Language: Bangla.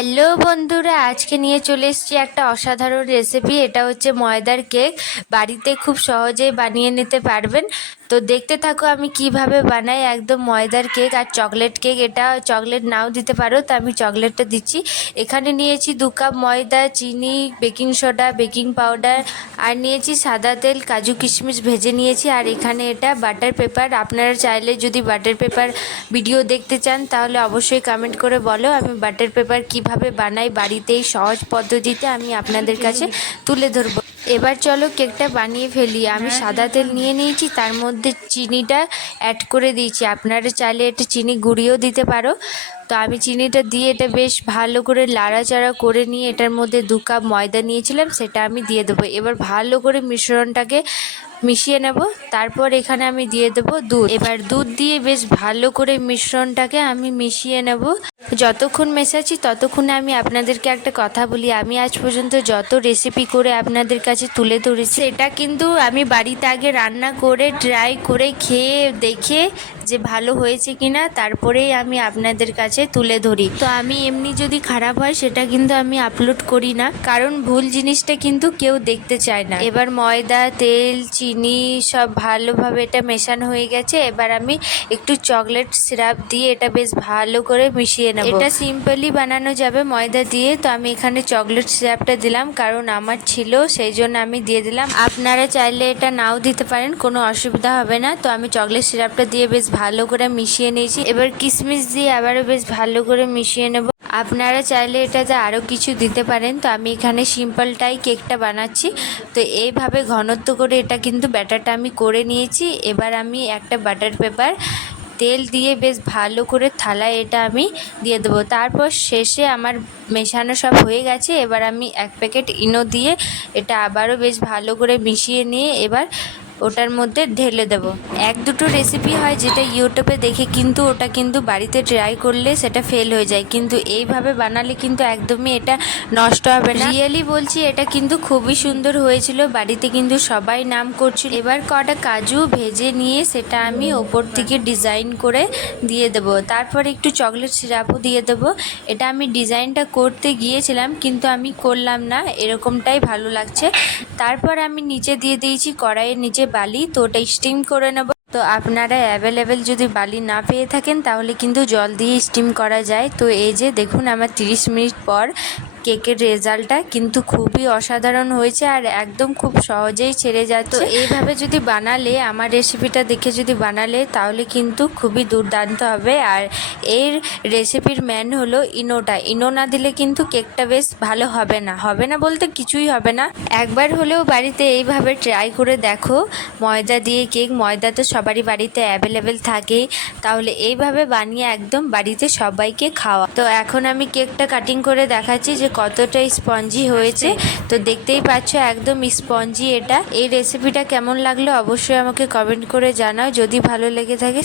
হ্যালো বন্ধুরা, আজকে নিয়ে চলে এসেছি একটা অসাধারণ রেসিপি এটা হচ্ছে ময়দার কেক। বাড়িতে খুব সহজেই বানিয়ে নিতে পারবেন। তো দেখতে থাকো আমি কীভাবে বানাই একদম ময়দার কেক আর চকলেট কেক। এটা চকলেট নাও দিতে পারো, তো আমি চকলেটটা দিচ্ছি। এখানে নিয়েছি দু কাপ ময়দা, চিনি, বেকিং সোডা, বেকিং পাউডার, আর নিয়েছি সাদা তেল, কাজু কিশমিশ ভেজে নিয়েছি। আর এখানে এটা বাটার পেপার। আপনারা চাইলে যদি বাটার পেপার ভিডিও দেখতে চান, তাহলে অবশ্যই কমেন্ট করে বলো আমি বাটার পেপার কীভাবে বানাই বাড়িতেই সহজ পদ্ধতিতে আমি আপনাদের কাছে তুলে ধরবো। এবার চলো কেকটা বানিয়ে ফেলি। আমি সাদা তেল নিয়ে নিয়েছি, তার মধ্যে চিনিটা অ্যাড করে দিয়েছি। আপনারা চাইলে এটা চিনি গুঁড়িয়েও দিতে পারো। তো আমি চিনিটা দিয়ে এটা বেশ ভালো করে লাড়াচাড়া করে নিয়ে এটার মধ্যে দু কাপ ময়দা নিয়েছিলাম, সেটা আমি দিয়ে দেবো। এবার ভালো করে মিশ্রণটাকে মিশিয়ে নেব। তারপর এখানে আমি দিয়ে দেবো দুধ। এবার দুধ দিয়ে বেশ ভালো করে মিশ্রণটাকে আমি মিশিয়ে নেব। যতক্ষণ মেশাচ্ছি ততক্ষণে আমি আপনাদেরকে একটা কথা বলি। আমি আজ পর্যন্ত যত রেসিপি করে আপনাদের কাছে তুলে ধরেছি এটা কিন্তু আমি বাড়িতে আগে রান্না করে ট্রাই করে খেয়ে দেখে যে ভালো হয়েছে কিনা তারপরেই আমি আপনাদের কাছে তুলে ধরি। তো আমি এমনি যদি খারাপ হয়, সেটা কিন্তু আমি আপলোড করি না। কারণ ভুল জিনিসটা কিন্তু কেউ দেখতে চায় না। এবার ময়দা, তেল, চিনি সব ভালোভাবে এটা মেশানো হয়ে গেছে। এবার আমি একটু চকলেট সিরাপ দিয়ে এটা বেশ ভালো করে মিশিয়ে নেব। এটা সিম্পলি বানানো যাবে ময়দা দিয়ে। তো আমি এখানে চকলেট সিরাপটা দিলাম, কারণ আমার ছিল, সেই জন্য আমি দিয়ে দিলাম। আপনারা চাইলে এটা নাও দিতে পারেন, কোনো অসুবিধা হবে না। তো আমি চকলেট সিরাপটা দিয়ে বেশ ভালো করে মিশিয়ে নিয়েছি। এবার কিশমিশ দিয়ে আবারও বেশ ভালো করে মিশিয়ে নেব। আপনারা চাইলে এটাতে আরও কিছু দিতে পারেন। তো আমি এখানে সিম্পলটাই কেকটা বানাচ্ছি। তো এইভাবে ঘনত্ব করে এটা কিন্তু ব্যাটারটা আমি করে নিয়েছি। এবার আমি একটা বাটার পেপার, তেল দিয়ে বেশ ভালো করে থালায় এটা আমি দিয়ে দেবো। তারপর শেষে আমার মেশানো সব হয়ে গেছে। এবার আমি এক প্যাকেট ইনো দিয়ে এটা আবারও বেশ ভালো করে মিশিয়ে নিয়ে এবার ওটার মধ্যে ঢেলে দেব। এক দুটো রেসিপি হয় যেটা ইউটিউবে দেখে কিন্তু ওটা কিন্তু বাড়িতে ট্রাই করলে সেটা ফেল হয়ে যায়। কিন্তু এইভাবে বানালে কিন্তু একদমই এটা নষ্ট হবে না। রিয়েলি বলছি, এটা কিন্তু খুবই সুন্দর হয়েছিল। বাড়িতে কিন্তু সবাই নাম করছিল। এবার কটা কাজু ভেজে নিয়ে সেটা আমি ওপর থেকে ডিজাইন করে দিয়ে দেব। তারপর একটু চকলেট সিরাপও দিয়ে দেব। এটা আমি ডিজাইনটা করতে গিয়েছিলাম, কিন্তু আমি করলাম না। এরকমটাই ভালো লাগছে। তারপর আমি নিচে দিয়ে দিয়েছি কড়াইয়ের নিচে বালি, তো ওটা স্টিম করে নেব। তো আপনারা অ্যাভেলেবেল যদি বালি না পেয়ে থাকেন, তাহলে কিন্তু জল দিয়ে স্টিম করা যায়। তো এই যে দেখুন, আমার 30 মিনিট পর কেকের রেজাল্টটা কিন্তু খুবই অসাধারণ হয়েছে আর একদম খুব সহজেই ছেড়ে যাচ্ছে। এইভাবে যদি বানালে, আমার রেসিপিটা দেখে যদি বানালে, তাহলে কিন্তু খুবই দুর্দান্ত হবে। আর এর রেসিপির ম্যান হলো ইনোটা। ইনো না দিলে কিন্তু কেকটা বেশ ভালো হবে না। হবে না বলতে কিছুই হবে না। একবার হলেও বাড়িতে এইভাবে ট্রাই করে দেখো। ময়দা দিয়ে কেক, ময়দা তো সবারই বাড়িতে অ্যাভেলেবেল থাকেই। তাহলে এইভাবে বানিয়ে একদম বাড়িতে সবাইকে খাওয়া। তো এখন আমি কেকটা কাটিং করে দেখাচ্ছি যে কতটা স্পঞ্জি হয়েছে, তো দেখতেই পাচ্ছ একদম স্পঞ্জি এটা। এই রেসিপিটা কেমন লাগল অবশ্যই আমাকে কমেন্ট করে জানাও। যদি ভালো লেগে থাকে